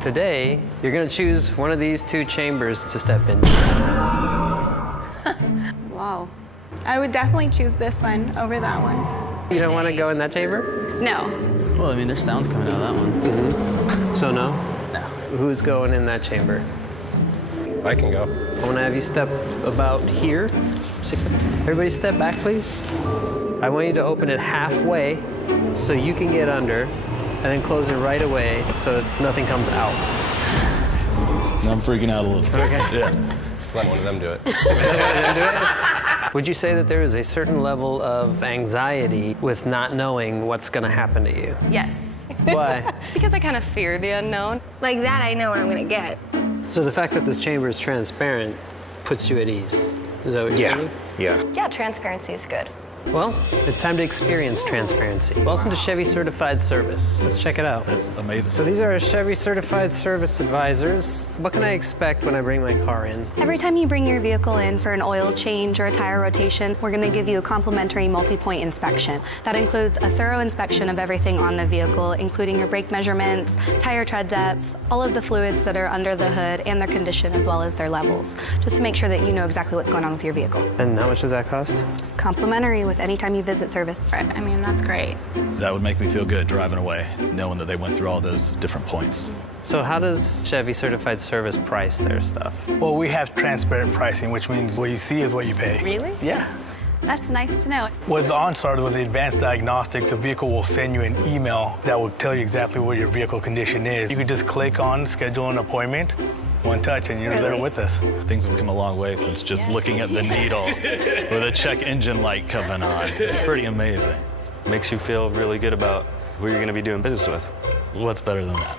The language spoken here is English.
Today, you're gonna choose one of these two chambers to step into. Wow. I would definitely choose this one over that one. You don't want to go in that chamber? No. Well, I mean, there's sounds coming out of that one. So no? No. Who's going in that chamber? I can go. I want to have you step about here. Everybody step back, please. I want you to open it halfway so you can get under, and then close it right away so that nothing comes out. Now I'm freaking out a little. Okay. Yeah. Let one of them do it. Would you say that there is a certain level of anxiety with not knowing what's going to happen to you? Yes. Why? Because I kind of fear the unknown. Like that, I know what I'm gonna get. So the fact that this chamber is transparent puts you at ease. Is that what you're saying? Yeah. Yeah, transparency is good. Well, it's time to experience transparency. Welcome to Chevy Certified Service. Let's check it out. That's amazing. So these are our Chevy Certified Service Advisors. What can I expect when I bring my car in? Every time you bring your vehicle in for an oil change or a tire rotation, we're going to give you a complimentary multi-point inspection. That includes a thorough inspection of everything on the vehicle, including your brake measurements, tire tread depth, all of the fluids that are under the hood, and their condition as well as their levels, just to make sure that you know exactly what's going on with your vehicle. And how much does that cost? Complimentary with any time you visit service. I mean, that's great. So that would make me feel good driving away, knowing that they went through all those different points. So how does Chevy Certified Service price their stuff? Well, we have transparent pricing, which means what you see is what you pay. Really? Yeah. That's nice to know. With OnStar, with the advanced diagnostic, the vehicle will send you an email that will tell you exactly what your vehicle condition is. You can just click on schedule an appointment, one touch, and you're there with us. Things have come a long way since just looking at the needle with a check engine light coming on. It's pretty amazing. Makes you feel really good about who you're going to be doing business with. What's better than that?